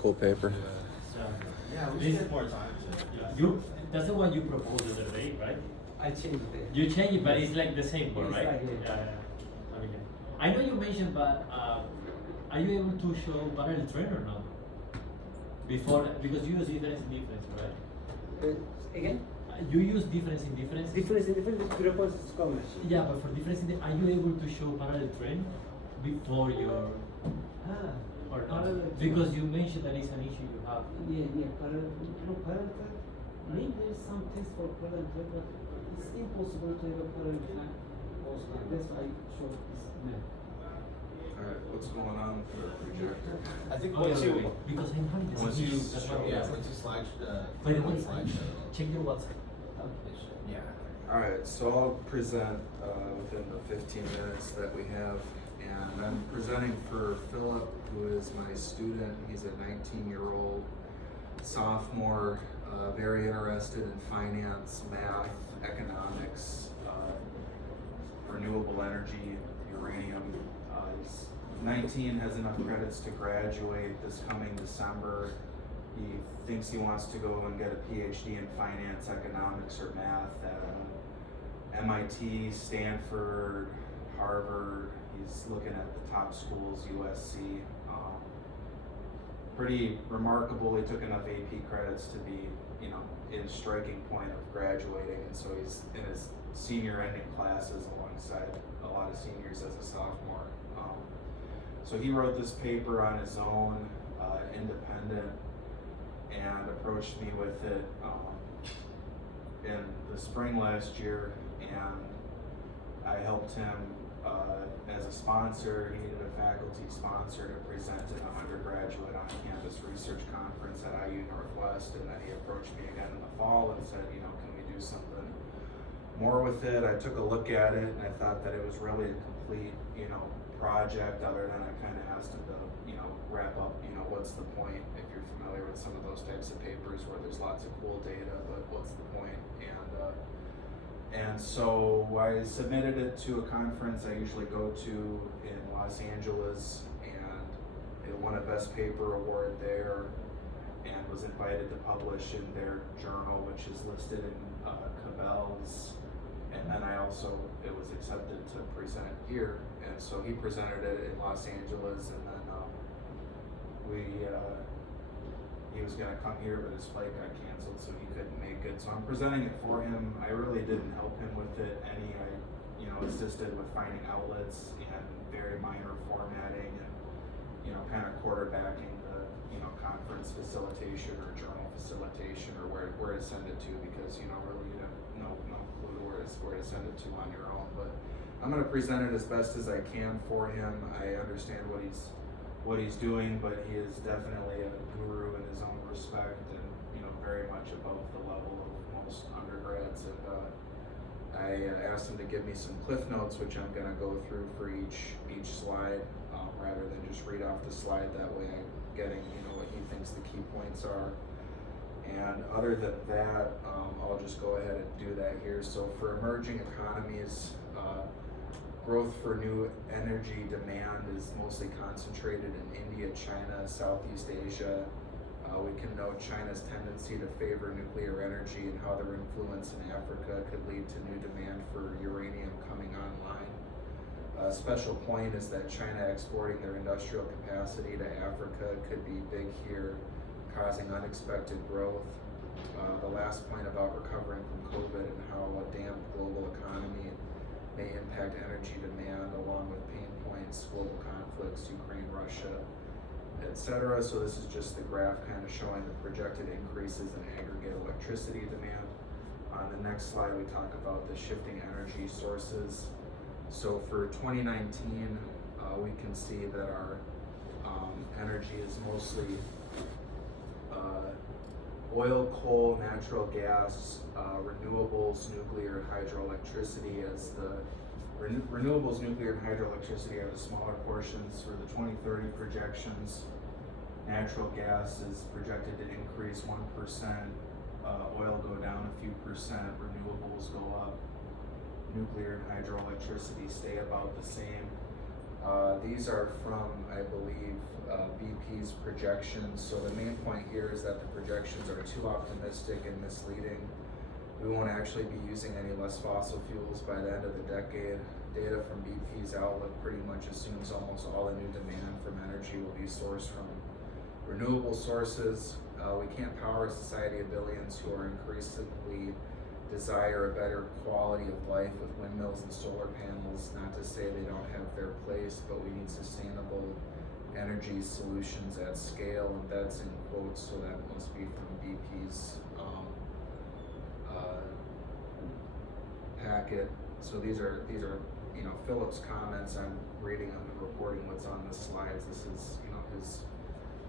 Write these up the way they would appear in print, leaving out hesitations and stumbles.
Cool paper. So, Yeah, we this, spent more time. that's the one you proposed the other day, right? I changed it. You change it, but it's like the same one, right? Exactly. Yeah. Okay. I know you mentioned, but are you able to show parallel trend or not? Before, because you use difference in difference, right? Again? You use difference in difference. Difference in difference proposed commerce. Yeah, but for difference in are you able to show parallel trend before your or not? Because you mentioned that is an issue you have. Yeah, parallel. No, parallel track. Maybe there is some test for parallel track, but it's impossible to have a parallel track also. That's why I showed this. Alright, what's going on with the projector? I think Oh, once yeah, you, because I'm having this once you, issue. That's why yeah, once you slide, By the way, slideshow. check your WhatsApp. Yeah. Alright, so I'll present within the 15 minutes that we have. And I'm presenting for Philip, who is my student. He's a 19-year-old sophomore, very interested in finance, math, economics, renewable energy, uranium. He's 19, has enough credits to graduate this coming December. He thinks he wants to go and get a PhD in finance, economics, or math at MIT, Stanford, Harvard. He's looking at the top schools, USC. Pretty remarkable. He took enough AP credits to be, in striking point of graduating, and so he's in his senior ending classes alongside a lot of seniors as a sophomore. So he wrote this paper on his own, independent, and approached me with it in the spring last year, and I helped him as a sponsor. He needed a faculty sponsor to present at an undergraduate on-campus research conference at IU Northwest, and then he approached me again in the fall and said, can we do something more with it? I took a look at it, and I thought that it was really a complete, project, other than I kind of asked him to, wrap up, what's the point, if you're familiar with some of those types of papers where there's lots of cool data, but what's the point? And so I submitted it to a conference I usually go to in Los Angeles, and it won a Best Paper Award there, and was invited to publish in their journal, which is listed in Cabell's. And then it was accepted to present here, and so he presented it in Los Angeles, and then he was gonna come here, but his flight got canceled, so he couldn't make it. So I'm presenting it for him. I really didn't help him with it any. I, assisted with finding outlets and very minor formatting, and kind of quarterbacking the conference facilitation or journal facilitation, or where to send it to, because really you have no clue where to send it to on your own. But I'm gonna present it as best as I can for him. I understand what he's doing, but he is definitely a guru in his own respect, and very much above the level of most undergrads. And I asked him to give me some cliff notes, which I'm going to go through for each slide, rather than just read off the slide. That way I'm getting what he thinks the key points are. And other than that, I'll just go ahead and do that here. So for emerging economies, growth for new energy demand is mostly concentrated in India, China, Southeast Asia. We can note China's tendency to favor nuclear energy and how their influence in Africa could lead to new demand for uranium coming online. A special point is that China exporting their industrial capacity to Africa could be big here, causing unexpected growth. The last point about recovering from COVID and how a damp global economy may impact energy demand, along with pain points, global conflicts, Ukraine, Russia, etc. So this is just the graph kind of showing the projected increases in aggregate electricity demand. On the next slide, we talk about the shifting energy sources. So for 2019, we can see that our energy is mostly oil, coal, natural gas, renewables, nuclear, and hydroelectricity. As the renewables, nuclear, and hydroelectricity are the smaller portions for the 2030 projections. Natural gas is projected to increase 1%, oil go down a few percent, renewables go up, nuclear and hydroelectricity stay about the same. These are from, I believe, BP's projections. So the main point here is that the projections are too optimistic and misleading. We won't actually be using any less fossil fuels by the end of the decade. Data from BP's outlook pretty much assumes almost all the new demand from energy will be sourced from renewable sources. We can't power a society of billions who are increasingly desire a better quality of life with windmills and solar panels. Not to say they don't have their place, but we need sustainable energy solutions at scale, and that's in quotes, so that must be from BP's packet. So these are Philip's comments. I'm reading them and reporting what's on the slides. This is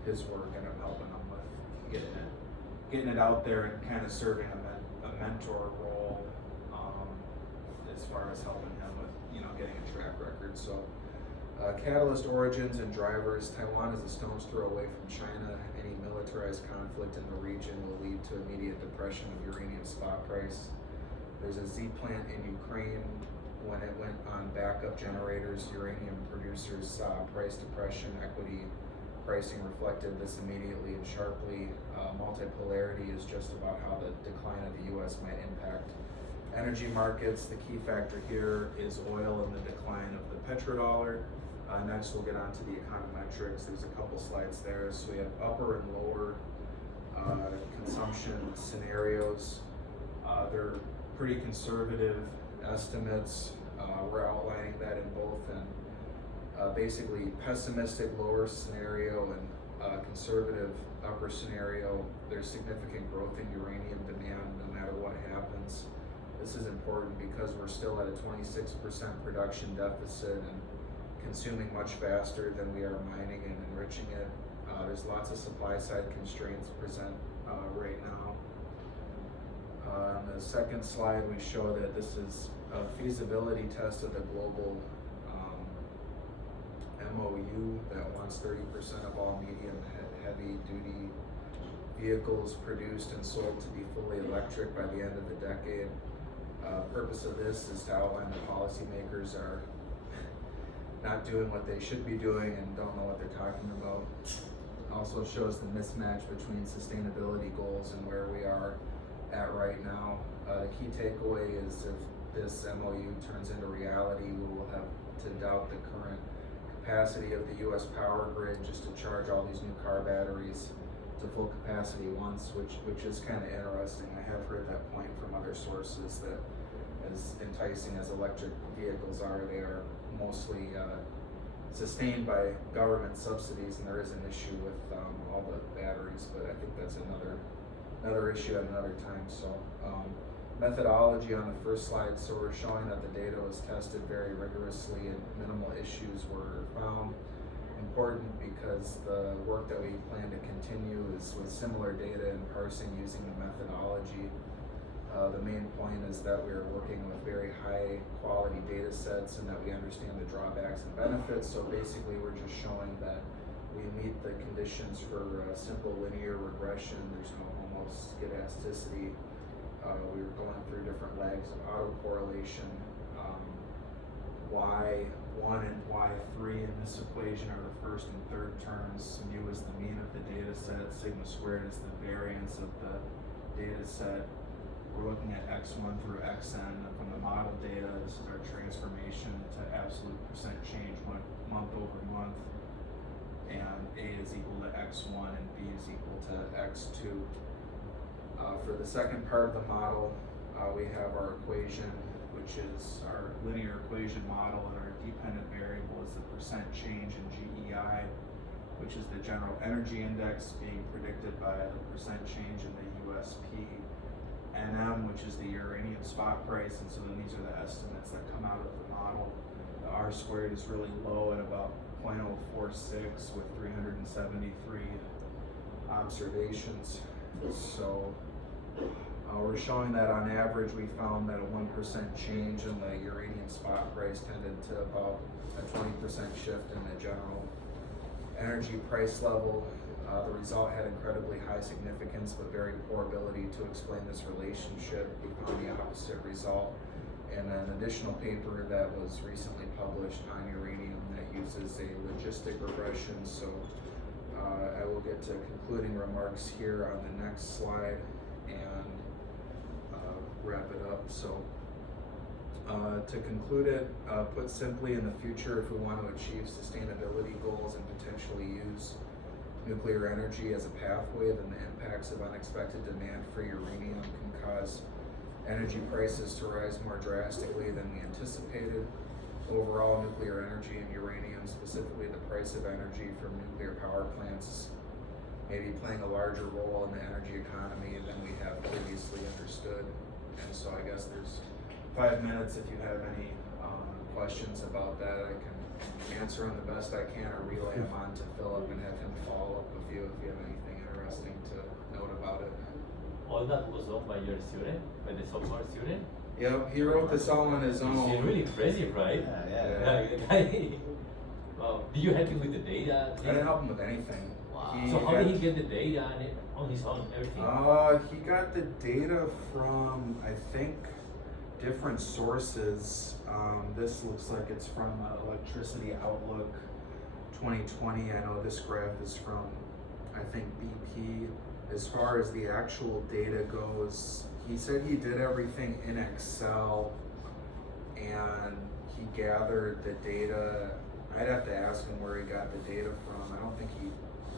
his work, and I'm helping him with getting it out there and kind of serving a mentor role as far as helping him with getting a track record. So catalyst origins and drivers. Taiwan is a stone's throw away from China. Any militarized conflict in the region will lead to immediate depression of uranium spot price. There's a Z plant in Ukraine. When it went on backup generators, uranium producers saw price depression. Equity pricing reflected this immediately and sharply. Multipolarity is just about how the decline of the U.S. might impact energy markets. The key factor here is oil and the decline of the petrodollar. Next, we'll get on to the econometrics. There's a couple slides there. So we have upper and lower consumption scenarios. They're pretty conservative estimates. We're outlining that in both, and basically pessimistic lower scenario and conservative upper scenario. There's significant growth in uranium demand no matter what happens. This is important because we're still at a 26% production deficit and consuming much faster than we are mining and enriching it. There's lots of supply side constraints present right now. On the second slide, we show that this is a feasibility test of the global MOU that wants 30% of all medium heavy duty vehicles produced and sold to be fully electric by the end of the decade. Purpose of this is to outline that policymakers are not doing what they should be doing and don't know what they're talking about. Also shows the mismatch between sustainability goals and where we are at right now. The key takeaway is if this MOU turns into reality, we will have to doubt the current capacity of the U.S. power grid just to charge all these new car batteries to full capacity once, which is kind of interesting. I have heard that point from other sources that as enticing as electric vehicles are, they are mostly sustained by government subsidies, and there is an issue with all the batteries, but I think that's another issue at another time. So methodology on the first slide. So we're showing that the data was tested very rigorously and minimal issues were found. Important because the work that we plan to continue is with similar data and parsing using the methodology. The main point is that we are working with very high quality data sets and that we understand the drawbacks and benefits. So basically we're just showing that we meet the conditions for simple linear regression. There's no homoscedasticity. We were going through different legs of autocorrelation. Y1 and Y3 in this equation are the first and third terms. Mu is the mean of the data set. Sigma squared is the variance of the data set. We're looking at X1 through Xn from the model data. This is our transformation to absolute percent change month over month. And A is equal to X1 and B is equal to X2. For the second part of the model, we have our equation, which is our linear equation model, and our dependent variable is the percent change in GEI, which is the general energy index being predicted by the percent change in the USP. NM, which is the uranium spot price, and so then these are the estimates that come out of the model. The R squared is really low at about 0.046 with 373 observations. So we're showing that on average we found that a 1% change in the uranium spot price tended to about a 20% shift in the general energy price level. The result had incredibly high significance but very poor ability to explain this relationship. We found the opposite result in an additional paper that was recently published on uranium that uses a logistic regression. So I will get to concluding remarks here on the next slide and wrap it up. So to conclude it, put simply, in the future, if we want to achieve sustainability goals and potentially use nuclear energy as a pathway, then the impacts of unexpected demand for uranium can cause energy prices to rise more drastically than we anticipated. Overall, nuclear energy and uranium, specifically the price of energy from nuclear power plants, may be playing a larger role in the energy economy than we have previously understood. And so I guess there's 5 minutes if you have any questions about that. I can answer them the best I can or relay them on to Philip and have him follow up with you if you have anything interesting to note about it. All that was done by your student, by the sophomore student? Yep, he wrote this all on his own. It's really impressive, right? Yeah. Wow. Did you help him with the data? I didn't help him with anything. Wow. So how did he get the data on his own, everything? He got the data from, I think, different sources. This looks like it's from Electricity Outlook 2020. I know this graph is from, I think, BP. As far as the actual data goes, he said he did everything in Excel and he gathered the data. I'd have to ask him where he got the data from. I don't think he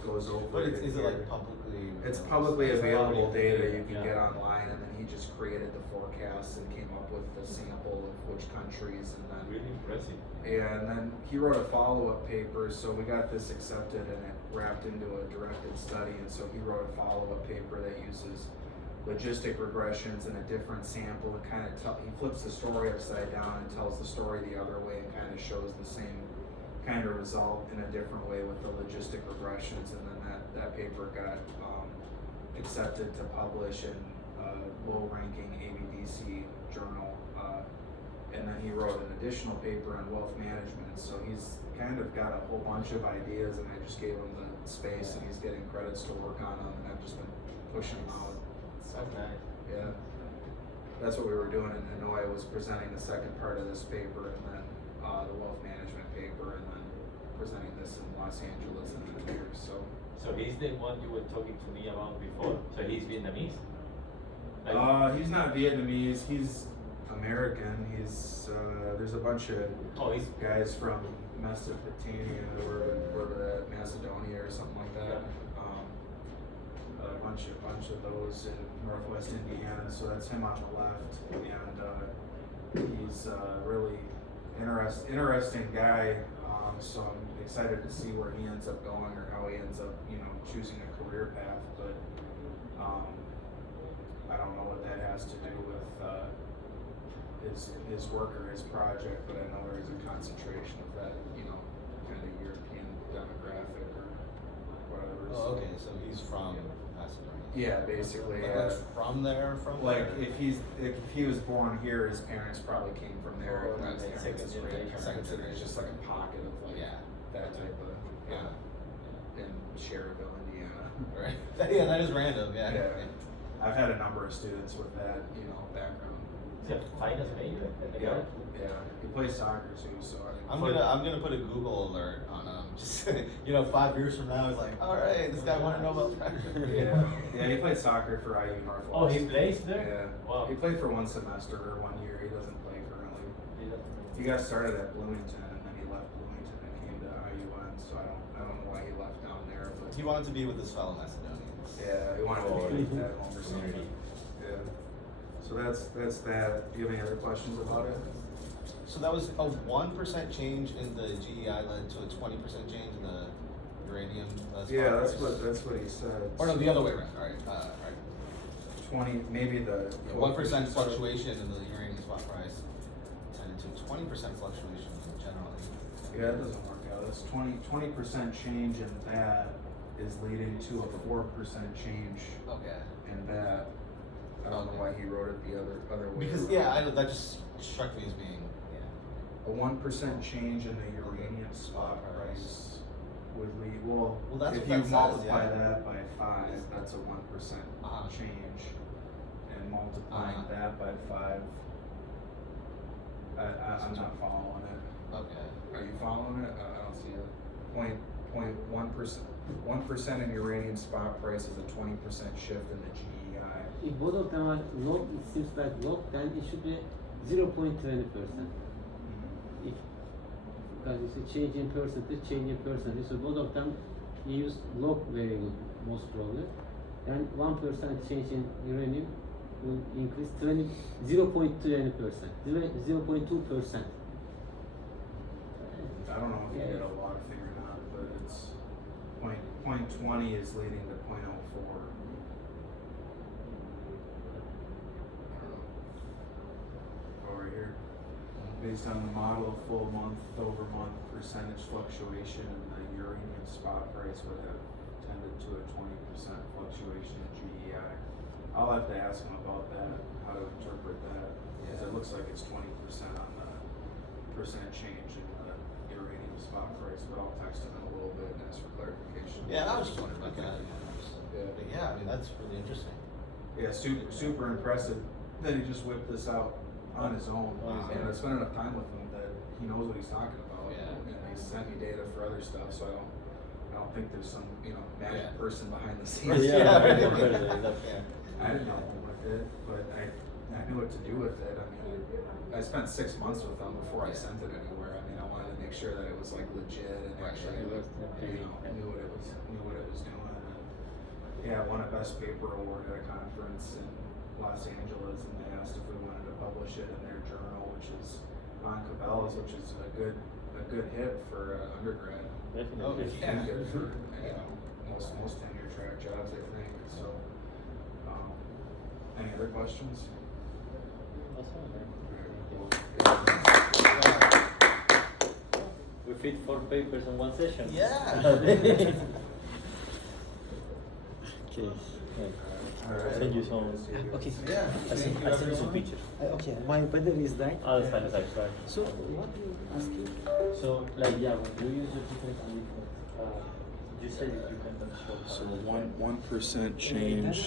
goes over But it. is it here. like publicly? It's publicly available data you can Yeah. get online, and then he just created the forecasts and came up with the sample of which countries, and then Really impressive. and then he wrote a follow-up paper. So we got this accepted and it wrapped into a directed study, and so he wrote a follow-up paper that uses logistic regressions in a different sample and kind of he flips the story upside down and tells the story the other way and kind of shows the same kind of result in a different way with the logistic regressions, and then that paper got accepted to publish in a low-ranking ABDC journal, and then he wrote an additional paper on wealth management. So he's kind of got a whole bunch of ideas, and I just gave him the space, and he's getting credits to work on them, and I've just been pushing them out. So nice. Yeah, that's what we were doing in Hanoi, was presenting the second part of this paper, and then the wealth management paper, and then presenting this in Los Angeles and then here. So he's the one you were talking to me about before. So he's Vietnamese? he's not Vietnamese, he's American. He's there's a bunch of He's guys from Mesopotamia or Macedonia or something like that. A bunch of those in Northwest Indiana. So that's him on the left, and he's really interesting guy. So I'm excited to see where he ends up going or how he ends up, choosing a career path. But I don't know what that has to do with his work or his project. But I know there is a concentration of that, kind of European demographic or whatever. Oh, okay. So he's from Macedonia. Yeah, basically. Like from there, Like if he was born here, his parents probably came from there. Oh, If his okay. parents, his Second grandparents, generation. and it's just like a pocket of like that type of in Cherryville, Indiana. Right. Yeah, that is random. Yeah. Yeah. I've had a number of students with that, background. a finance major. Yeah, he plays soccer too, so I'm gonna put a Google alert on just 5 years from now, he's like, all right, this guy wanted to know about fracture. yeah, he played soccer for IU Northwest. Oh, he plays there? Yeah. Wow. He played for 1 semester or 1 year. He doesn't play currently. He got started at Bloomington and then he left Bloomington and came to IUN. So I don't know why he left down there, but He wanted to be with his fellow Macedonians. yeah, he wanted to be at home or something. Yeah. So that's that. Do you have any other questions about it? So that was a 1% change in the GEI led to a 20% change in the uranium. Yeah, spot price? that's what he said. Or no, the other way around. All right, right. 20, maybe the 1% fluctuation in the uranium spot price tended to 20% fluctuation generally. Yeah, that doesn't work out. That's 20% change in that is leading to a 4% change Okay. in that. I don't know why he wrote it the other way. Because around. that just struck me as being A 1% change in the uranium spot price would lead, well, that's if what you that says, multiply yeah. that by 5, that's a 1% change. And multiplying that by 5, I'm not following it. Okay. Are you following it? I don't see it. 1% in uranium spot price is a 20% shift in the GEI. If both of them are log, it seems like log, then it should be 0.20%. If because it's a change in percentage, so both of them use log very good, most probably. And 1% change in uranium will increase 0.20%, 0.2%. I don't know if you get a log thing or not, but it's point 20 is leading to 0.04. Over here. Based on the model, full month-over-month percentage fluctuation in the uranium spot price would have tended to a 20% fluctuation in GEI. I'll have to ask him about that, how to interpret that, because it looks like it's 20% on the percent change in the uranium spot price, but I'll text him in a little bit and ask for clarification. Yeah, I was just wondering about that. Yeah. But yeah, I mean, that's really interesting. Yeah, super impressive that he just whipped this out on his own. And I spent enough time with him that he knows what he's talking about. Yeah. And he sent me data for other stuff, so I don't think there's some, magic person behind the scenes. Yeah, right. Yeah. I didn't know him with it, but I knew what to do with it. I mean, I spent 6 months with him before I sent it anywhere. I mean, I wanted to make sure that it was like legit and actually, knew what it was doing. And yeah, I won a Best Paper Award at a conference in Los Angeles, and they asked if we wanted to publish it in their journal, which is Von Cabela's, which is a good hit for undergrad. Definitely. And good for most tenure track jobs, I think. So, any other questions? We fit 4 papers in one session. Yeah. Okay. Alright. Send you some. Okay. Yeah. I send you some pictures. Okay, my battery is dying. Oh, that's fine. That's fine. So, what you asking? So, like, yeah, when you use your different methods, you said that you can show. So 1% change